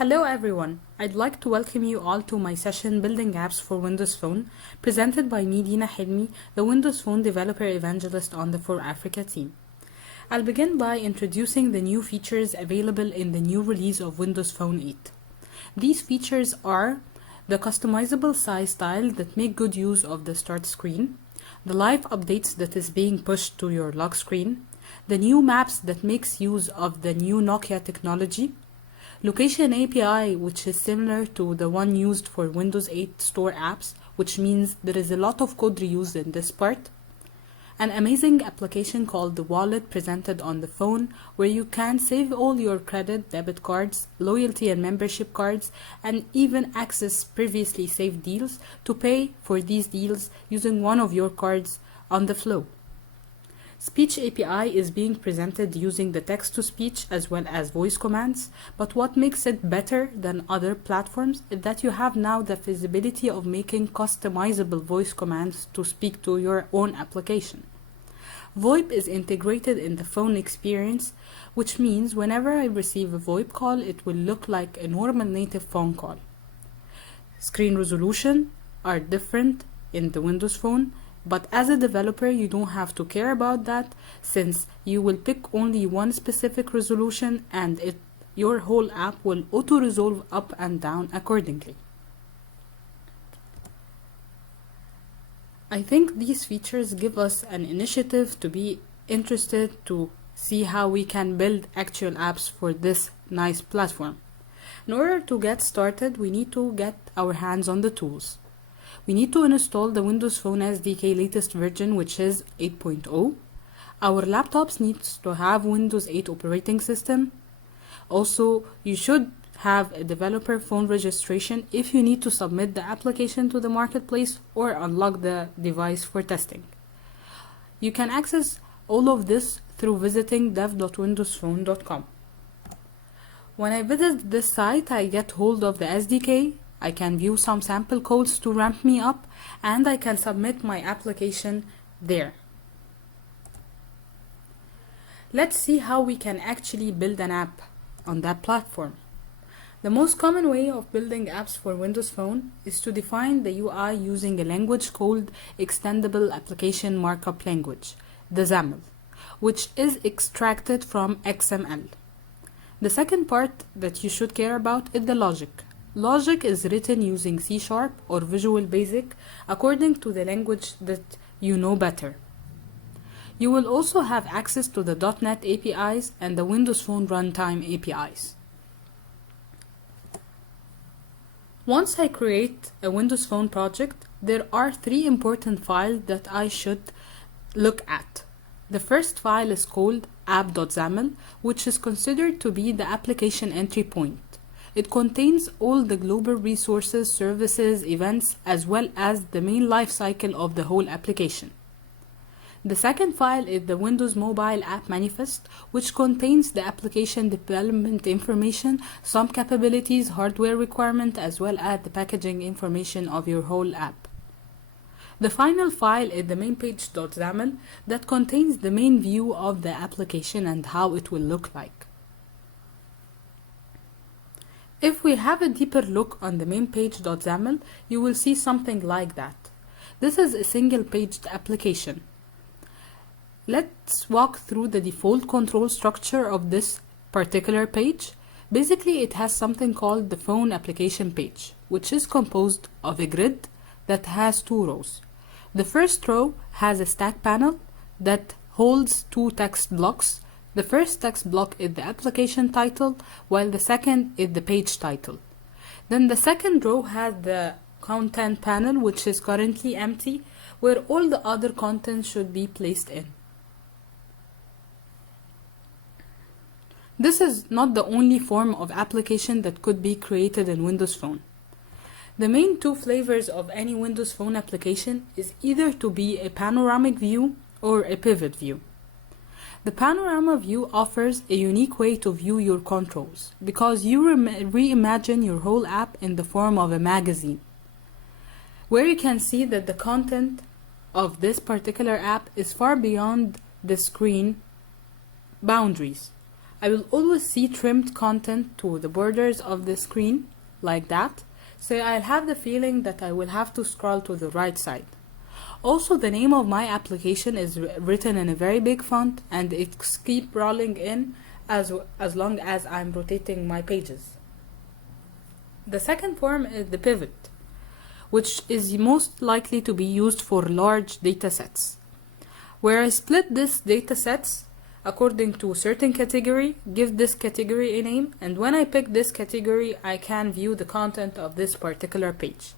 Hello everyone, I'd like to welcome you all to my session Building Apps for Windows Phone, presented by me Dina Hilmi, the Windows Phone Developer Evangelist on the For Africa team. I'll begin by introducing the new features available in the new release of Windows Phone 8. These features are the customizable size style that make good use of the start screen, the live updates that is being pushed to your lock screen, the new maps that makes use of the new Nokia technology, Location API, which is similar to the one used for Windows 8 Store apps, which means there is a lot of code reused in this part. An amazing application called the Wallet presented on the phone, where you can save all your credit, debit cards, loyalty and membership cards, and even access previously saved deals to pay for these deals using one of your cards on the flow. Speech API is being presented using the text-to-speech as well as voice commands, but what makes it better than other platforms is that you have now the feasibility of making customizable voice commands to speak to your own application. VoIP is integrated in the phone experience, which means whenever I receive a VoIP call, it will look like a normal native phone call. Screen resolution are different in the Windows Phone, but as a developer, you don't have to care about that, since you will pick only one specific resolution and your whole app will auto-resolve up and down accordingly. I think these features give us an initiative to be interested to see how we can build actual apps for this nice platform. In order to get started, we need to get our hands on the tools. We need to install the Windows Phone SDK latest version, which is 8.0. Our laptops needs to have Windows 8 operating system. Also, you should have a developer phone registration if you need to submit the application to the marketplace or unlock the device for testing. You can access all of this through visiting dev.windowsphone.com. When I visit this site, I get hold of the SDK. I can view some sample codes to ramp me up, and I can submit my application there. Let's see how we can actually build an app on that platform. The most common way of building apps for Windows Phone is to define the UI using a language called Extendable Application Markup Language, the XAML, which is extracted from XML. The second part that you should care about is the logic. Logic is written using C# or Visual Basic according to the language that you know better. You will also have access to the .NET APIs and the Windows Phone Runtime APIs. Once I create a Windows Phone project, there are three important files that I should look at. The first file is called app.xaml, which is considered to be the application entry point. It contains all the global resources, services, events, as well as the main life cycle of the whole application. The second file is the Windows Mobile App Manifest, which contains the application development information, some capabilities, hardware requirement, as well as the packaging information of your whole app. The final file is the mainpage.xaml that contains the main view of the application and how it will look like. If we have a deeper look on the mainpage.xaml, you will see something like that. This is a single-paged application. Let's walk through the default control structure of this particular page. Basically, it has something called the phone application page, which is composed of a grid that has two rows. The first row has a stack panel that holds two text blocks. The first text block is the application title, while the second is the page title. Then the second row has the content panel, which is currently empty, where all the other content should be placed in. This is not the only form of application that could be created in Windows Phone. The main two flavors of any Windows Phone application is either to be a panoramic view or a pivot view. The panorama view offers a unique way to view your controls because you reimagine your whole app in the form of a magazine, where you can see that the content of this particular app is far beyond the screen boundaries. I will always see trimmed content to the borders of the screen like that, so I'll have the feeling that I will have to scroll to the right side. Also, the name of my application is written in a very big font, and it keeps rolling in as long as I'm rotating my pages. The second form is the pivot, which is most likely to be used for large data sets, where I split these data sets according to a certain category, give this category a name, and when I pick this category, I can view the content of this particular page.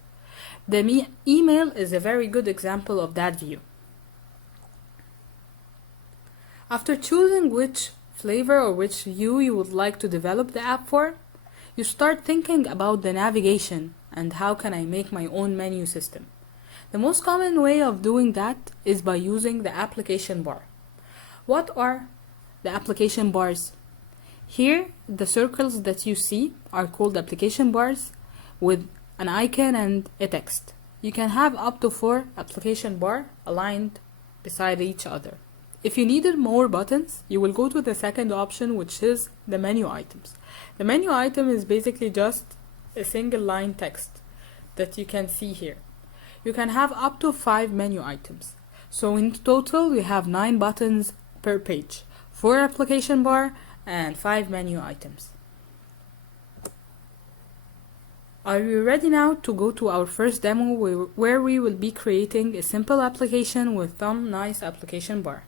The email is a very good example of that view. After choosing which flavor or which view you would like to develop the app for, you start thinking about the navigation and how can I make my own menu system. The most common way of doing that is by using the application bar. What are the application bars? Here, the circles that you see are called application bars with an icon and a text. You can have up to 4 application bar aligned beside each other. If you needed more buttons, you will go to the second option, which is the menu items. The menu item is basically just a single line text that you can see here. You can have up to 5 menu items. So in total, we have 9 buttons per page, 4 application bar and 5 menu items. Are you ready now to go to our first demo where we will be creating a simple application with some nice application bar?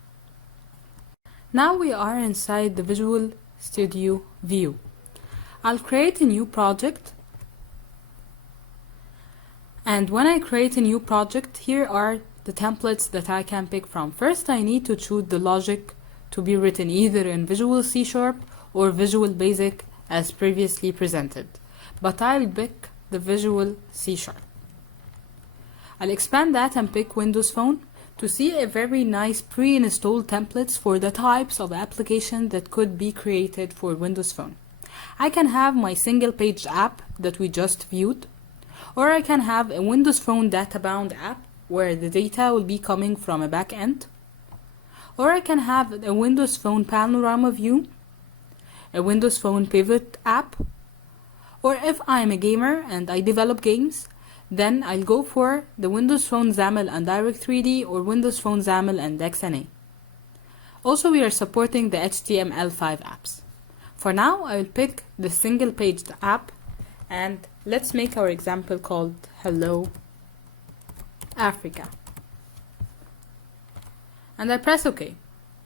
Now we are inside the Visual Studio view. I'll create a new project, and when I create a new project, here are the templates that I can pick from. First, I need to choose the logic to be written either in Visual C# or Visual Basic as previously presented, but I'll pick the Visual C#. I'll expand that and pick Windows Phone to see a very nice pre-installed templates for the types of application that could be created for Windows Phone. I can have my single page app that we just viewed, or I can have a Windows Phone data-bound app where the data will be coming from a back end, or I can have a Windows Phone panorama view, a Windows Phone pivot app, or if I'm a gamer and I develop games, then I'll go for the Windows Phone XAML and Direct3D or Windows Phone XAML and XNA. Also, we are supporting the HTML5 apps. For now, I will pick the single page app, and let's make our example called Hello Africa. And I press OK.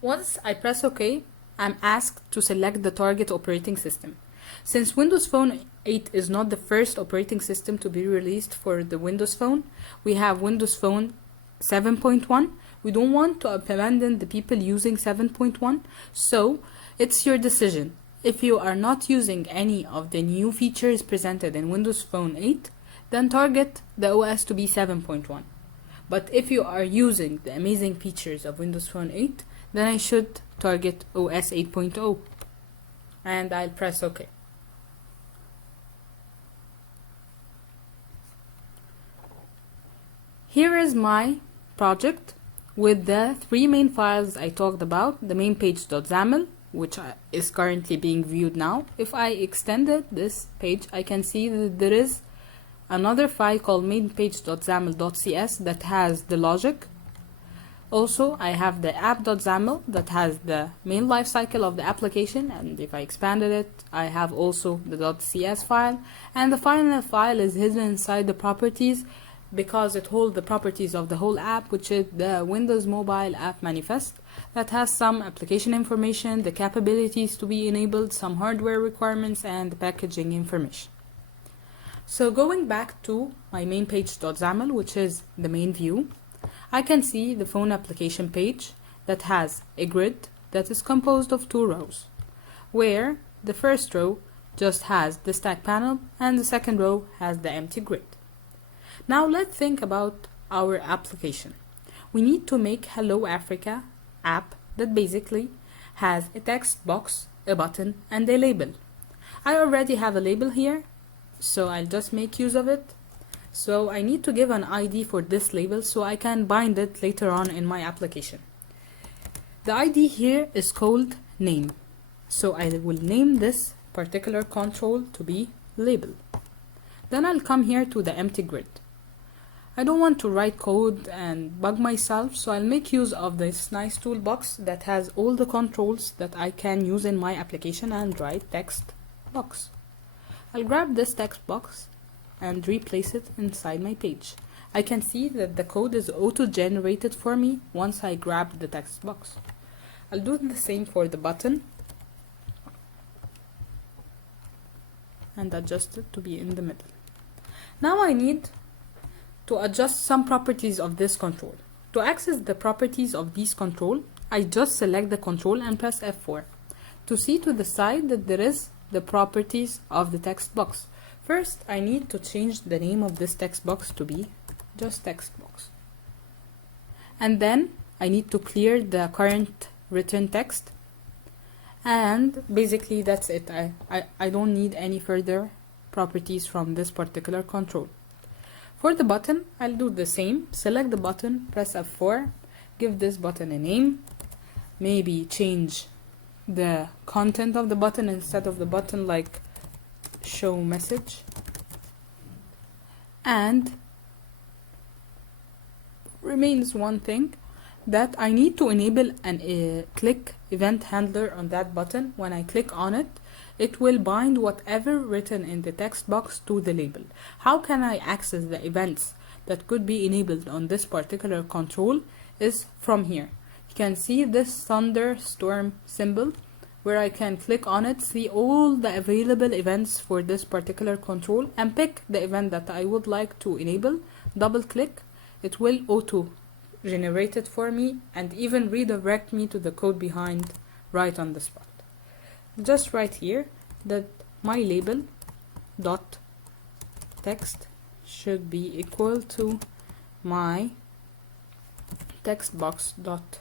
Once I press OK, I'm asked to select the target operating system. Since Windows Phone 8 is not the first operating system to be released for the Windows Phone, we have Windows Phone 7.1. We don't want to abandon the people using 7.1, so it's your decision. If you are not using any of the new features presented in Windows Phone 8, then target the OS to be 7.1. But if you are using the amazing features of Windows Phone 8, then I should target OS 8.0. And I'll press OK. Here is my project with the 3 main files I talked about, the main page.xaml, which is currently being viewed now. If I extended this page, I can see that there is another file called mainpage.xaml.cs that has the logic. Also, I have the app.xaml that has the main lifecycle of the application, and if I expanded it, I have also the .cs file, and the final file is hidden inside the properties because it holds the properties of the whole app, which is the Windows Mobile App Manifest that has some application information, the capabilities to be enabled, some hardware requirements, and the packaging information. So going back to my main page.xaml, which is the main view, I can see the phone application page that has a grid that is composed of 2 rows, where the first row just has the stack panel and the second row has the empty grid. Now let's think about our application. We need to make Hello Africa app that basically has a text box, a button, and a label. I already have a label here, so I'll just make use of it. So I need to give an ID for this label so I can bind it later on in my application. The ID here is called name. So I will name this particular control to be label. Then I'll come here to the empty grid. I don't want to write code and bug myself, so I'll make use of this nice toolbox that has all the controls that I can use in my application and write text box. I'll grab this text box and replace it inside my page. I can see that the code is auto-generated for me once I grab the text box. I'll do the same for the button and adjust it to be in the middle. Now I need to adjust some properties of this control. To access the properties of this control, I just select the control and press F4 to see to the side that there is the properties of the text box. First, I need to change the name of this text box to be just text box. And then I need to clear the current written text. And basically that's it. I don't need any further properties from this particular control. For the button, I'll do the same. Select the button, press F4, give this button a name, maybe change the content of the button instead of the button like show message, and remains one thing, that I need to enable an click event handler on that button. When I click on it, it will bind whatever written in the text box to the label. How can I access the events that could be enabled on this particular control is from here. You can see this thunderstorm symbol where I can click on it, see all the available events for this particular control and pick the event that I would like to enable, double click, it will auto generate it for me and even redirect me to the code behind right on the spot. Just write here that my label dot text should be equal to my text box dot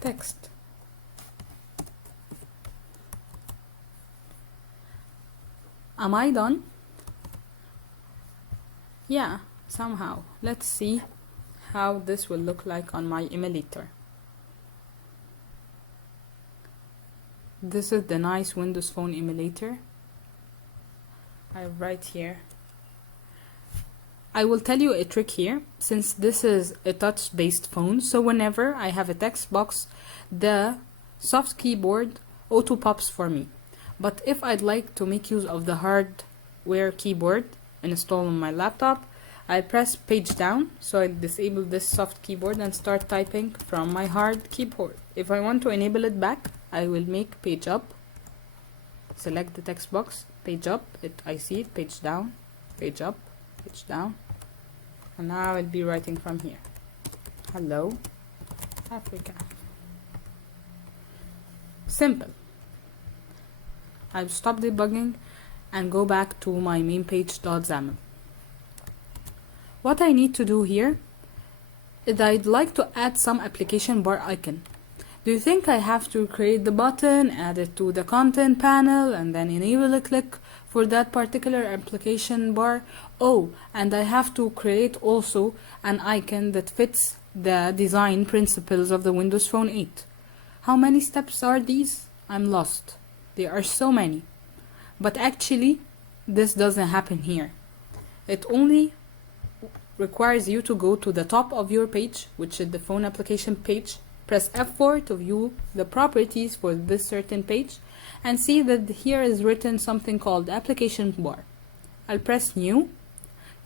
text. Am I done? Yeah, somehow. Let's see how this will look like on my emulator. This is the nice Windows Phone emulator. I write here. I will tell you a trick here, since this is a touch-based phone, so whenever I have a text box, the soft keyboard auto pops for me. But if I'd like to make use of the hardware keyboard installed on my laptop, I press page down, so I disable this soft keyboard and start typing from my hard keyboard. If I want to enable it back, I will make page up, select the text box, page up, I see it, page down, page up, page down, and now I'll be writing from here. Hello, Africa. Simple. I'll stop debugging and go back to my main page.xaml. What I need to do here is I'd like to add some application bar icon. Do you think I have to create the button, add it to the content panel, and then enable a click for that particular application bar? Oh, and I have to create also an icon that fits the design principles of the Windows Phone 8. How many steps are these? I'm lost. There are so many. But actually, this doesn't happen here. It only requires you to go to the top of your page, which is the phone application page, press F4 to view the properties for this certain page, and see that here is written something called application bar. I'll press new. You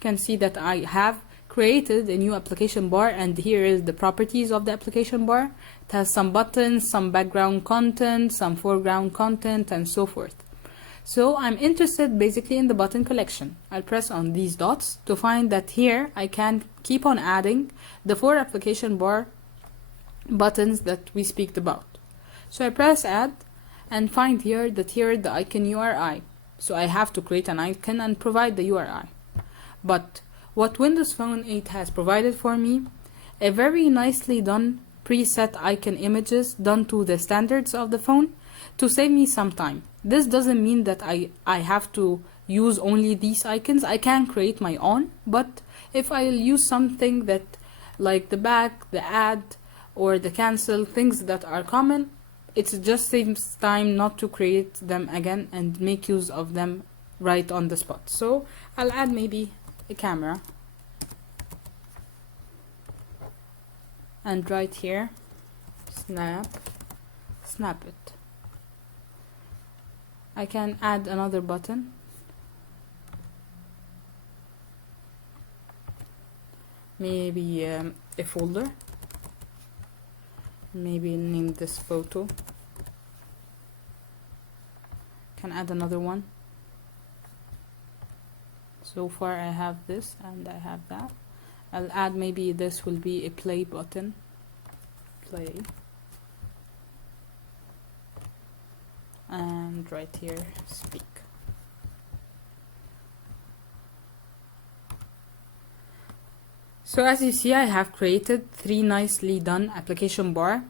can see that I have created a new application bar, and here is the properties of the application bar. It has some buttons, some background content, some foreground content, and so forth. So I'm interested basically in the button collection. I'll press on these dots to find that here I can keep on adding the 4 application bar buttons that we speak about. So I press add and find here that here is the icon URI. So I have to create an icon and provide the URI. But what Windows Phone 8 has provided for me, a very nicely done preset icon images done to the standards of the phone to save me some time. This doesn't mean that I have to use only these icons. I can create my own, but if I'll use something that like the back, the add, or the cancel, things that are common, it just saves time not to create them again and make use of them right on the spot. So I'll add maybe a camera, and right here, snap it. I can add another button, maybe a folder, maybe name this photo. Can add another one. So far I have this and I have that. I'll add, maybe this will be a play button, play, and right here, speak. So as you see, I have created 3 nicely done application bar.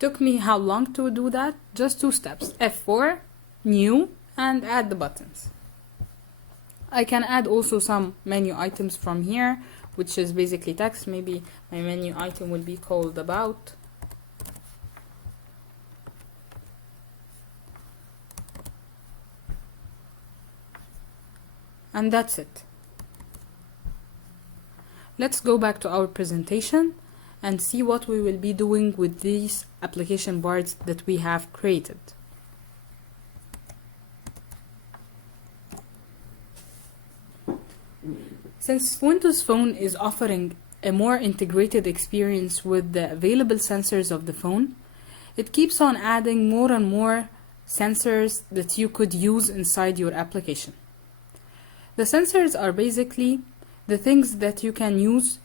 Took me how long to do that? Just 2 steps. F4, new, and add the buttons. I can add also some menu items from here, which is basically text. Maybe my menu item will be called about. And that's it. Let's go back to our presentation and see what we will be doing with these application bars that we have created. Since Windows Phone is offering a more integrated experience with the available sensors of the phone, it keeps on adding more and more sensors that you could use inside your application. The sensors are basically the things that you can use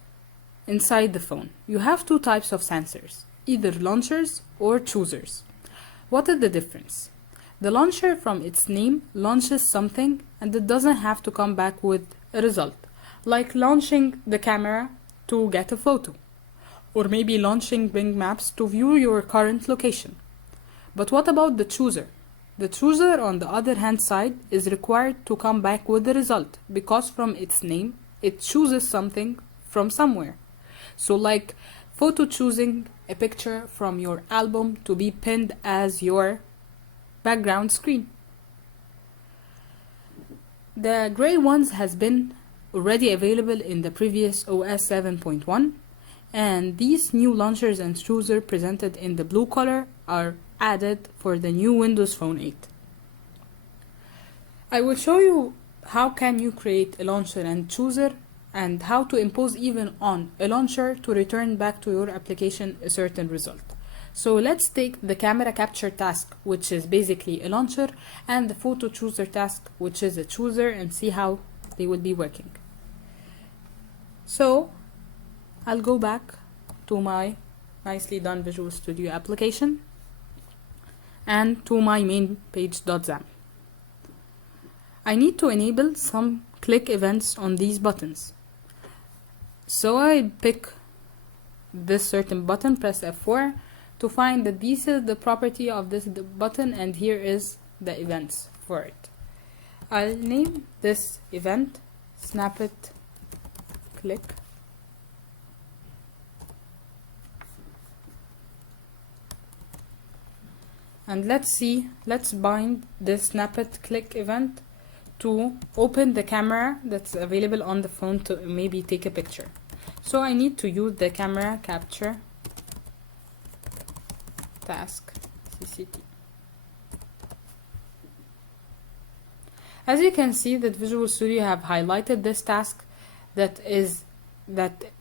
inside the phone. You have 2 types of sensors, either launchers or choosers. What is the difference? The launcher, from its name, launches something and it doesn't have to come back with a result, like launching the camera to get a photo, or maybe launching Bing Maps to view your current location. But what about the chooser? The chooser, on the other hand side, is required to come back with the result, because from its name, it chooses something from somewhere. So like photo choosing a picture from your album to be pinned as your background screen. The gray ones has been already available in the previous OS 7.1, and these new launchers and chooser presented in the blue color are added for the new Windows Phone 8. I will show you how can you create a launcher and chooser, and how to impose even on a launcher to return back to your application a certain result. So let's take the camera capture task, which is basically a launcher, and the photo chooser task, which is a chooser, and see how they will be working. So I'll go back to my nicely done Visual Studio application and to my main page.xaml. I need to enable some click events on these buttons. So I pick this certain button, press F4 to find that this is the property of this button, and here is the events for it. I'll name this event snap it click. And let's bind this snap it click event to open the camera that's available on the phone to maybe take a picture. So I need to use the camera capture task CCT. As you can see that Visual Studio have highlighted this task that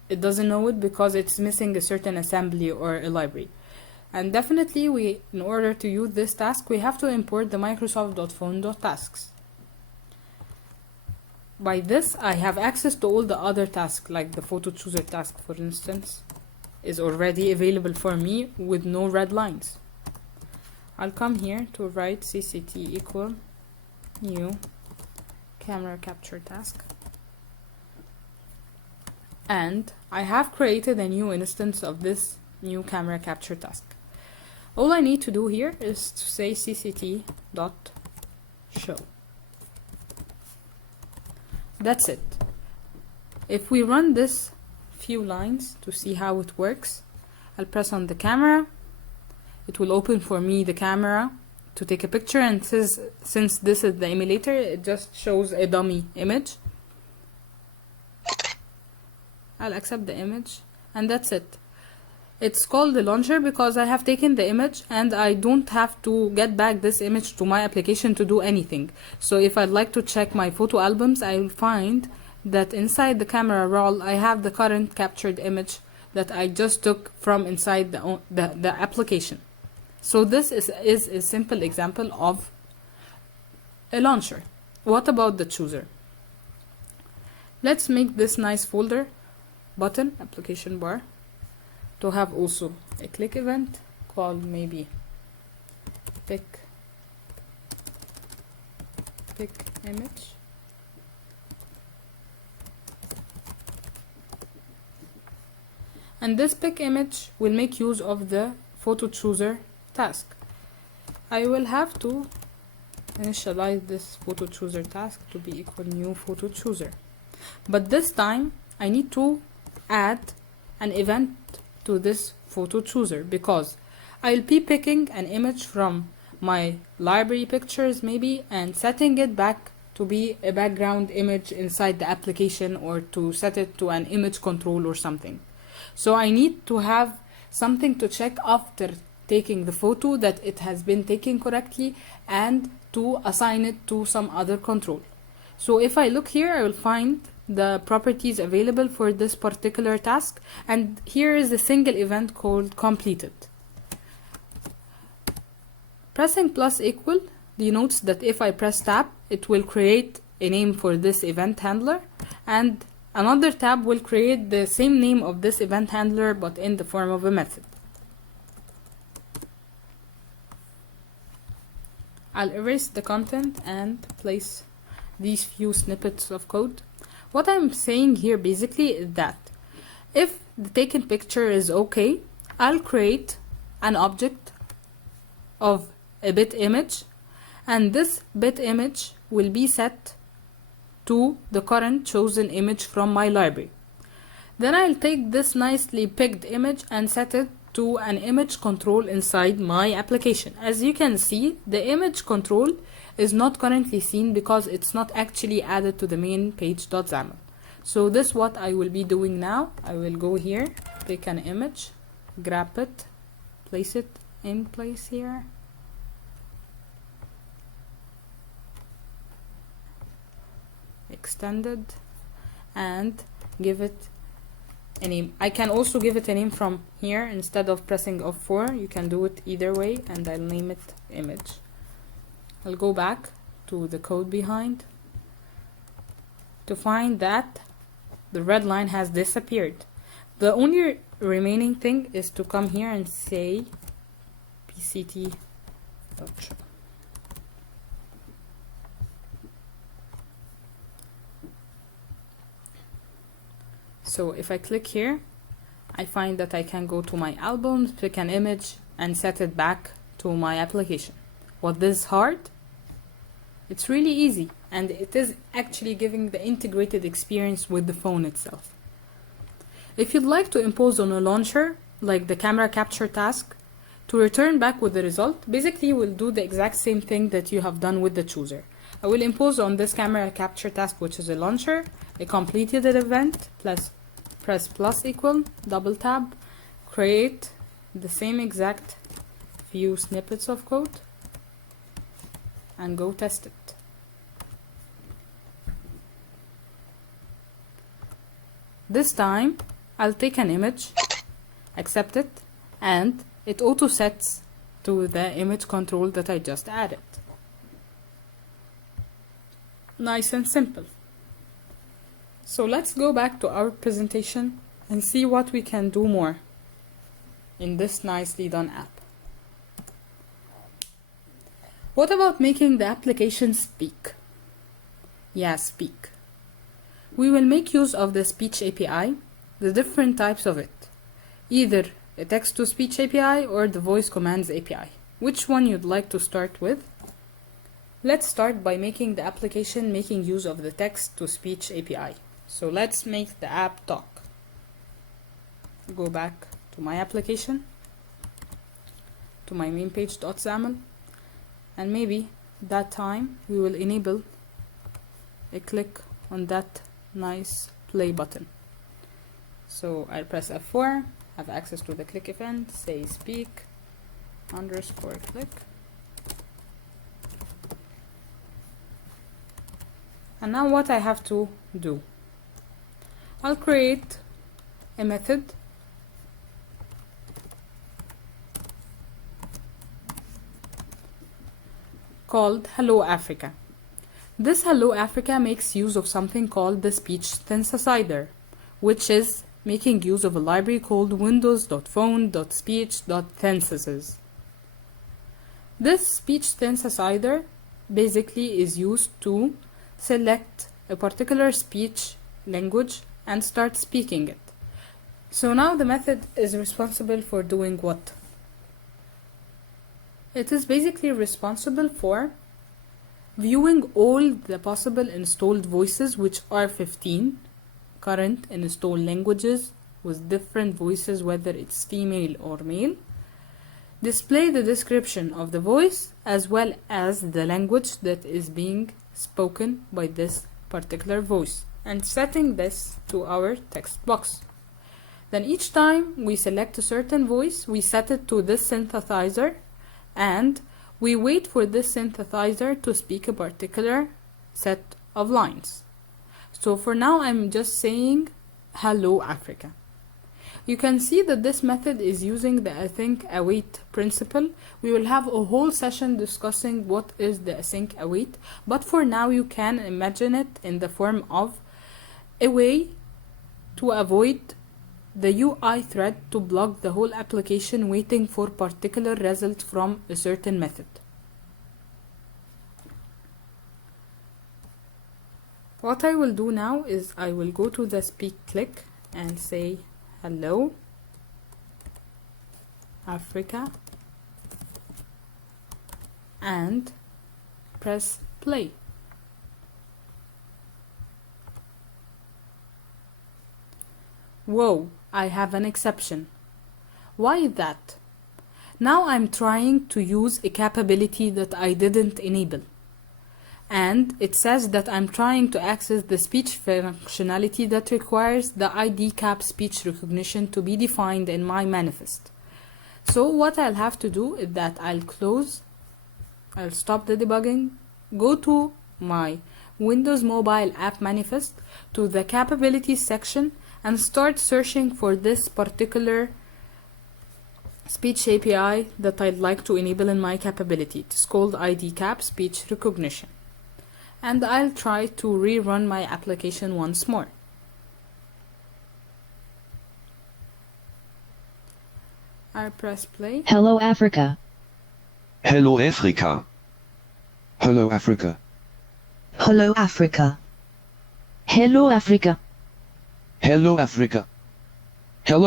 it doesn't know it because it's missing a certain assembly or a library. And definitely in order to use this task, we have to import the Microsoft.phone.tasks. By this, I have access to all the other tasks, like the photo chooser task, for instance, is already available for me with no red lines. I'll come here to write CCT equal new camera capture task. And I have created a new instance of this new camera capture task. All I need to do here is to say cct.show. That's it. If we run this few lines to see how it works, I'll press on the camera. it will open for me the camera to take a picture, and since this is the emulator, it just shows a dummy image. I'll accept the image, and that's it. It's called the launcher because I have taken the image and I don't have to get back this image to my application to do anything. So if I'd like to check my photo albums, I will find that inside the camera roll I have the current captured image that I just took from inside the application. So this is a simple example of a launcher. What about the chooser? Let's make this nice folder button, application bar, to have also a click event called maybe pick image. And this pick image will make use of the photo chooser task. I will have to initialize this photo chooser task to be equal new photo chooser. But this time I need to add an event to this photo chooser because I'll be picking an image from my library pictures maybe and setting it back to be a background image inside the application, or to set it to an image control or something. So I need to have something to check after taking the photo that it has been taken correctly and to assign it to some other control. So if I look here, I will find the properties available for this particular task, and here is a single event called completed. Pressing plus equal denotes that if I press tab, it will create a name for this event handler, and another tab will create the same name of this event handler but in the form of a method. I'll erase the content and place these few snippets of code. What I'm saying here basically is that if the taken picture is okay, I'll create an object of a bit image, and this bit image will be set to the current chosen image from my library. Then I'll take this nicely picked image and set it to an image control inside my application. As you can see, the image control is not currently seen because it's not actually added to the main page.xaml. So this is what I will be doing now. I will go here, pick an image, grab it, place it in place here. Extended, and give it a name. I can also give it a name from here instead of pressing F4. You can do it either way, and I'll name it image. I'll go back to the code behind to find that the red line has disappeared. The only remaining thing is to come here and say pct.show. So if I click here, I find that I can go to my albums, pick an image, and set it back to my application. Was this hard? It's really easy, and it is actually giving the integrated experience with the phone itself. If you'd like to impose on a launcher, like the camera capture task, to return back with the result, basically we'll do the exact same thing that you have done with the chooser. I will impose on this camera capture task, which is a launcher, a completed event, plus press plus equal, double tab, create the same exact few snippets of code, and go test it. This time I'll take an image, accept it, and it auto sets to the image control that I just added. Nice and simple. So let's go back to our presentation and see what we can do more in this nicely done app. What about making the application speak? Yeah, speak. We will make use of the speech API, the different types of it, either a text-to-speech API or the voice commands API. Which one you'd like to start with? Let's start by making the application making use of the text-to-speech API. So let's make the app talk. Go back to my application. to my main page.xaml, and maybe that time we will enable a click on that nice play button. So I'll press F4, have access to the click event, say speak underscore click, and now what I have to do, I'll create a method called Hello Africa. This Hello Africa makes use of something called the speech synthesizer, which is making use of a library called windows.phone.speech.synthesis. This speech synthesizer basically is used to select a particular speech language and start speaking it. So now the method is responsible for doing what? It is basically responsible for viewing all the possible installed voices, which are 15 current installed languages with different voices, whether it's female or male, display the description of the voice as well as the language that is being spoken by this particular voice, and setting this to our text box. Then each time we select a certain voice, we set it to this synthesizer, and we wait for this synthesizer to speak a particular set of lines. So for now I'm just saying Hello Africa. You can see that this method is using the async await principle. We will have a whole session discussing what is the async await, but for now you can imagine it in the form of a way to avoid the UI thread to block the whole application waiting for particular result from a certain method. What I will do now is I will go to the speak click and say Hello Africa and press play. Whoa, I have an exception. Why is that? Now I'm trying to use a capability that I didn't enable, and it says that I'm trying to access the speech functionality that requires the ID cap speech recognition to be defined in my manifest. So what I'll have to do is that I'll stop the debugging, go to my Windows mobile app manifest, to the capabilities section, and start searching for this particular speech API that I'd like to enable in my capability. It's called ID cap speech recognition. And I'll try to rerun my application once more. I press play. Hello Africa. Hello Africa. Hello Africa. Hello Africa. Hello Africa. Hello Africa. Hello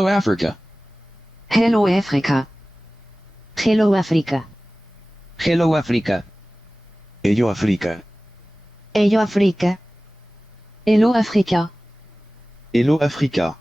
Africa. Hello Africa. Hello Africa. Hello Africa. Hello Africa. Hello Africa. Hello Africa. Hello Africa.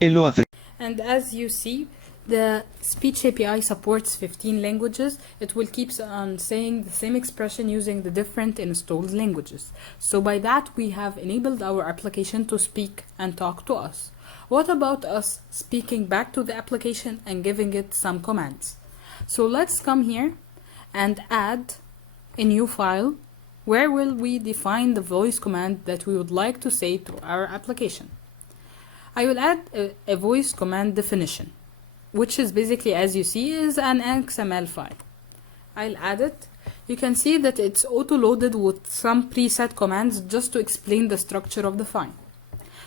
Hello Africa. And as you see, the speech API supports 15 languages. It will keep on saying the same expression using the different installed languages. So by that we have enabled our application to speak and talk to us. What about us speaking back to the application and giving it some commands? So let's come here and add a new file where will we define the voice command that we would like to say to our application. I will add a voice command definition, which is basically, as you see, is an XML file. I'll add it. You can see that it's auto-loaded with some preset commands just to explain the structure of the file.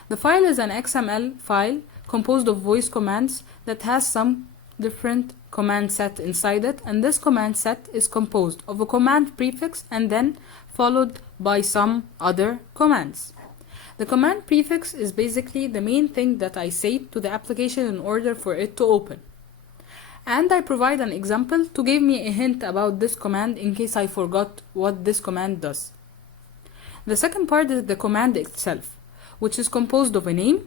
The file is an XML file composed of voice commands that has some different command set inside it, and this command set is composed of a command prefix and then followed by some other commands. The command prefix is basically the main thing that I say to the application in order for it to open. And I provide an example to give me a hint about this command in case I forgot what this command does. The second part is the command itself, which is composed of a name,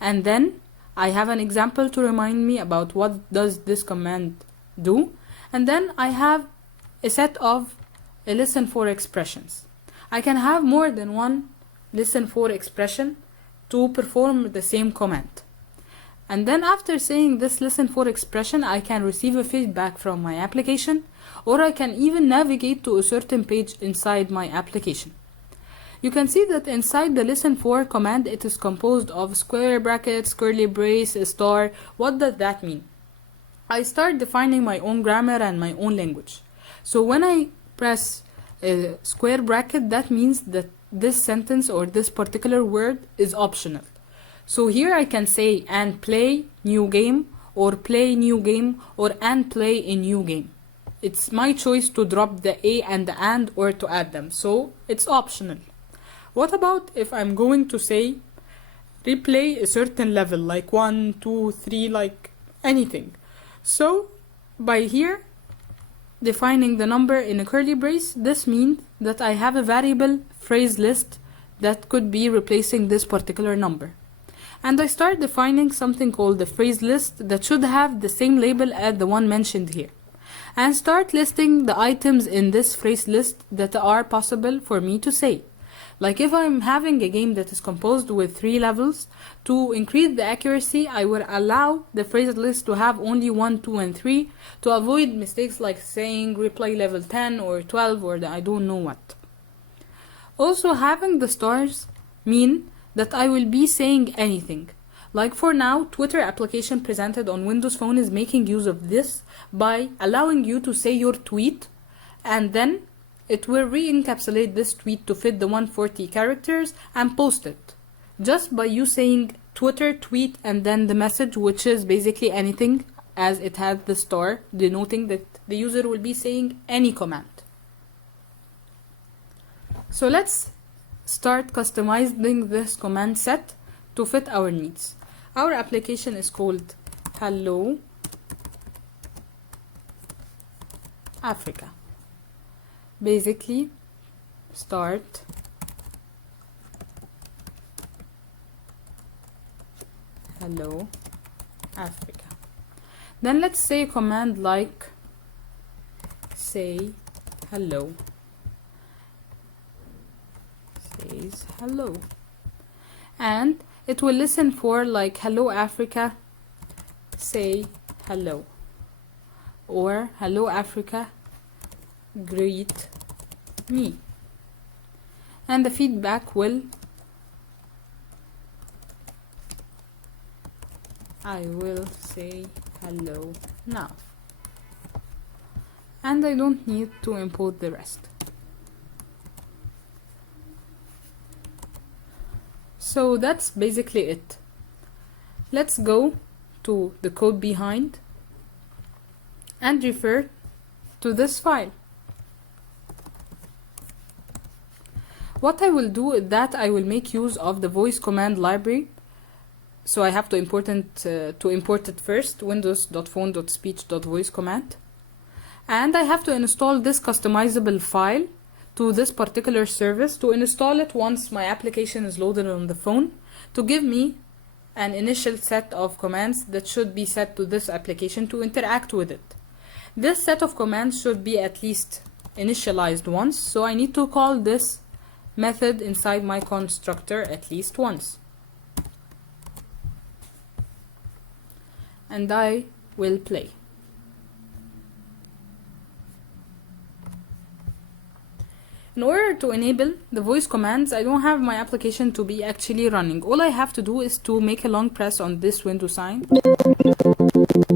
and then I have an example to remind me about what does this command do, And then I have a set of listen for expressions. I can have more than one listen for expression to perform the same command. And then after saying this listen for expression, I can receive a feedback from my application, or I can even navigate to a certain page inside my application. You can see that inside the listen for command, it is composed of square brackets, curly brace, a star. What does that mean? I start defining my own grammar and my own language. So when I press a square bracket, that means that this sentence or this particular word is optional. So here I can say and play new game, or play new game, or and play a new game. It's my choice to drop the a and the and or to add them, so it's optional. What about if I'm going to say replay a certain level, like 1, 2, 3, like anything? So by here defining the number in a curly brace, this means that I have a variable phrase list that could be replacing this particular number. And I start defining something called the phrase list that should have the same label as the one mentioned here. And start listing the items in this phrase list that are possible for me to say. Like if I'm having a game that is composed with 3 levels, to increase the accuracy, I will allow the phrase list to have only 1, 2, and 3 to avoid mistakes like saying replay level 10 or 12 or I don't know what. Also, having the stars mean that I will be saying anything. Like for now, Twitter application presented on Windows Phone is making use of this by allowing you to say your tweet, and then it will re-encapsulate this tweet to fit the 140 characters and post it. Just by you saying Twitter tweet and then the message, which is basically anything, as it has the star denoting that the user will be saying any command. So let's start customizing this command set to fit our needs. Our application is called Hello Africa. Basically, start Hello Africa. Then let's say a command like say hello. Says hello. And it will listen for like hello Africa, say hello. Or hello Africa, greet me. And the feedback will I will say hello now. And I don't need to import the rest. So that's basically it. Let's go to the code behind and refer to this file. What I will do is that I will make use of the voice command library. So I have to import it first, windows.phone.speech.voice command. And I have to install this customizable file to this particular service to install it once my application is loaded on the phone, to give me an initial set of commands that should be set to this application to interact with it. This set of commands should be at least initialized once, so I need to call this method inside my constructor at least once. And I will play. In order to enable the voice commands, I don't have my application to be actually running. All I have to do is to make a long press on this window sign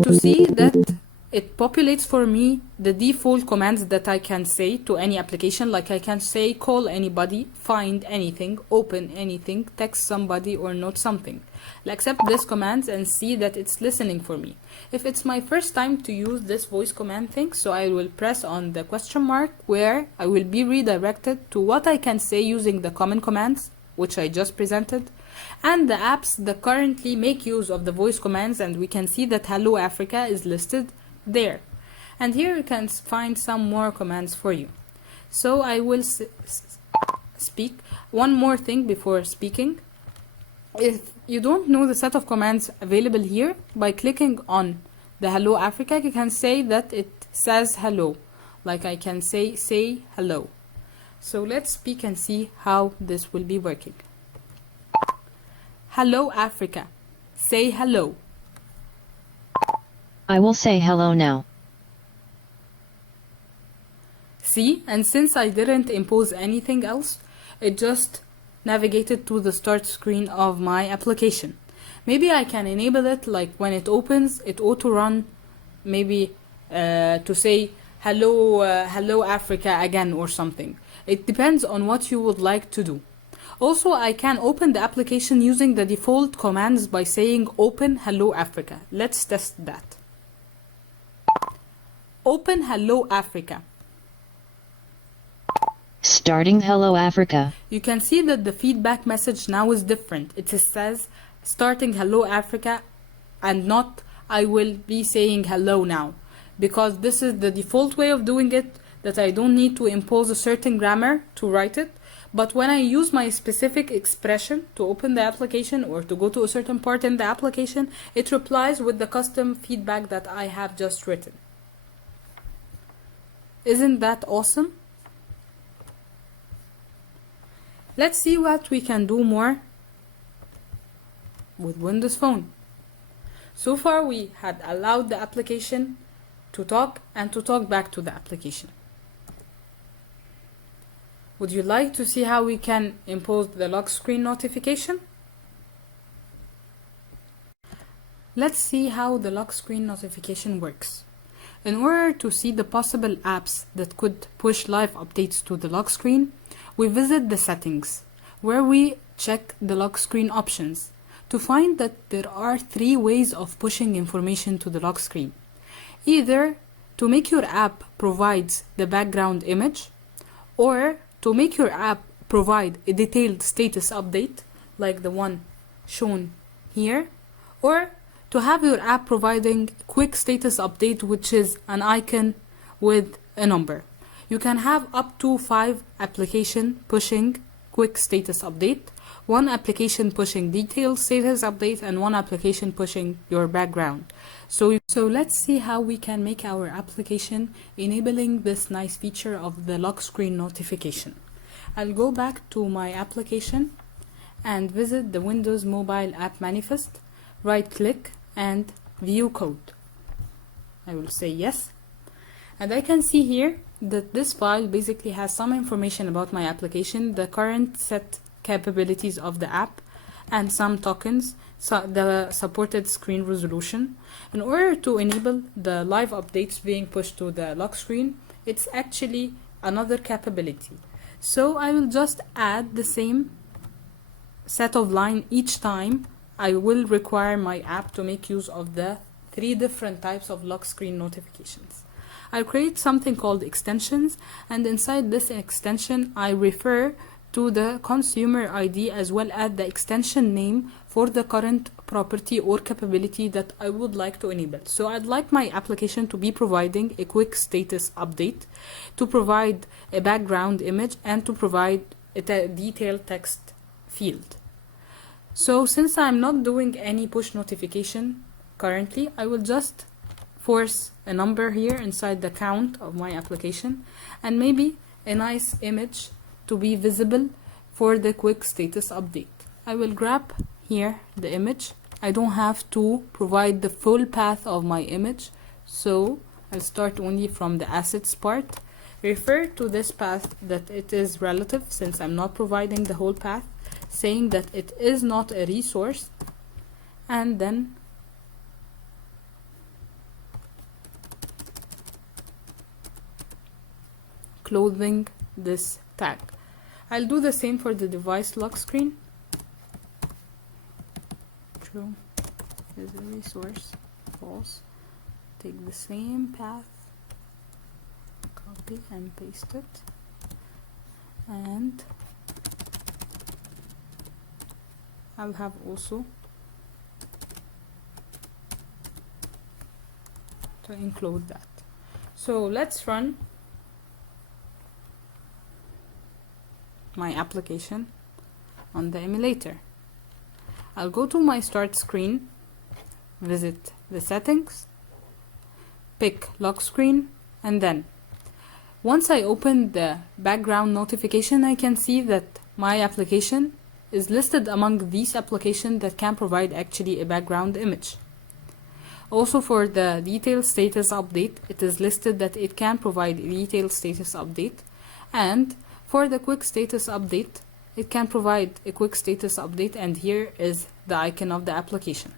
to see that it populates for me the default commands that I can say to any application. Like I can say call anybody, find anything, open anything, text somebody, or note something. I'll accept these commands and see that it's listening for me. If it's my first time to use this voice command thing, so I will press on the question mark, where I will be redirected to what I can say using the common commands, which I just presented, and the apps that currently make use of the voice commands, and we can see that Hello Africa is listed there. And here you can find some more commands for you. So I will speak. One more thing before speaking. If you don't know the set of commands available here, by clicking on the Hello Africa, you can say that it says hello. Like I can say hello. So let's speak and see how this will be working. Hello Africa. Say hello. I will say hello now. See, and since I didn't impose anything else, it just navigated to the start screen of my application. Maybe I can enable it like when it opens, it auto run, maybe to say hello Africa again or something. It depends on what you would like to do. Also, I can open the application using the default commands by saying open Hello Africa. Let's test that. Open Hello Africa. Starting Hello Africa. You can see that the feedback message now is different. It says starting Hello Africa and not I will be saying hello now, because this is the default way of doing it, that I don't need to impose a certain grammar to write it. But when I use my specific expression to open the application or to go to a certain part in the application, it replies with the custom feedback that I have just written. Isn't that awesome? Let's see what we can do more with Windows Phone. So far we had allowed the application to talk and to talk back to the application. Would you like to see how we can impose the lock screen notification? Let's see how the lock screen notification works. In order to see the possible apps that could push live updates to the lock screen, we visit the settings, where we check the lock screen options to find that there are 3 ways of pushing information to the lock screen. Either to make your app provides the background image, or to make your app provide a detailed status update like the one shown here, or to have your app providing quick status update, which is an icon with a number. You can have up to 5 application pushing quick status update, 1 application pushing detailed status update, and 1 application pushing your background. So let's see how we can make our application enabling this nice feature of the lock screen notification. I'll go back to my application and visit the Windows Mobile App Manifest, right click and view code. I will say yes, and I can see here that this file basically has some information about my application, the current set capabilities of the app, and some tokens, the supported screen resolution. In order to enable the live updates being pushed to the lock screen, it's actually another capability. So I will just add the same set of line each time I will require my app to make use of the 3 different types of lock screen notifications. I create something called extensions, and inside this extension I refer to the consumer ID as well as the extension name for the current property or capability that I would like to enable. So I'd like my application to be providing a quick status update, to provide a background image, and to provide a detailed text field. So since I'm not doing any push notification currently, I will just force a number here inside the count of my application, and maybe a nice image to be visible for the quick status update. I will grab here the image. I don't have to provide the full path of my image, so I'll start only from the assets part. Refer to this path that it is relative, since I'm not providing the whole path, saying that it is not a resource, and then clothing this tag. I'll do the same for the device lock screen. True is a resource, false. Take the same path, copy and paste it, and I'll have also to include that. So let's run my application on the emulator. I'll go to my start screen, visit the settings, pick lock screen, and then once I open the background notification, I can see that my application is listed among these applications that can provide actually a background image. Also for the detailed status update, it is listed that it can provide a detailed status update, and for the quick status update, it can provide a quick status update, and here is the icon of the application.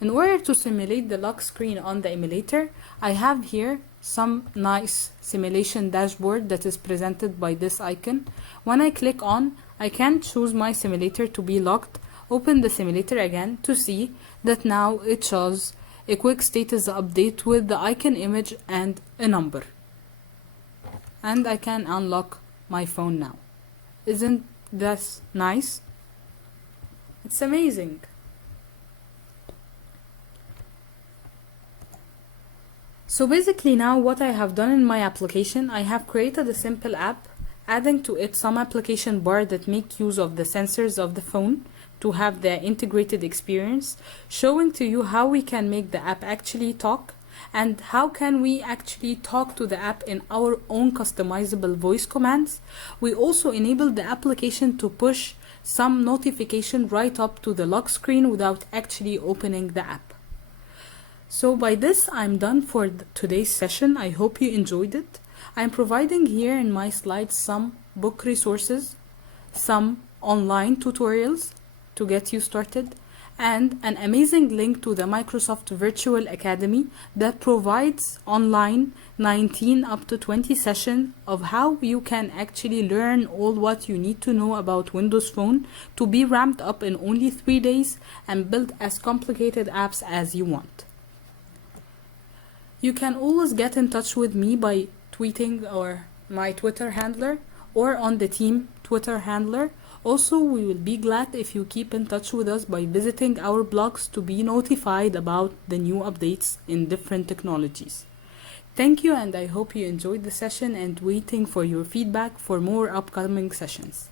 In order to simulate the lock screen on the emulator, I have here some nice simulation dashboard that is presented by this icon. When I click on, I can choose my simulator to be locked, open the simulator again to see that now it shows a quick status update with the icon image and a number. And I can unlock my phone now. Isn't that nice? It's amazing. So basically now what I have done in my application, I have created a simple app, adding to it some application bar that make use of the sensors of the phone to have the integrated experience, showing to you how we can make the app actually talk and how can we actually talk to the app in our own customizable voice commands. We also enable the application to push some notification right up to the lock screen without actually opening the app. So by this, I'm done for today's session. I hope you enjoyed it. I'm providing here in my slides some book resources, some online tutorials to get you started, and an amazing link to the Microsoft Virtual Academy that provides online 19 up to 20 sessions of how you can actually learn all what you need to know about Windows Phone to be ramped up in only 3 days and build as complicated apps as you want. You can always get in touch with me by tweeting or my Twitter handler or on the team Twitter handler. Also, we will be glad if you keep in touch with us by visiting our blogs to be notified about the new updates in different technologies. Thank you, and I hope you enjoyed the session and waiting for your feedback for more upcoming sessions.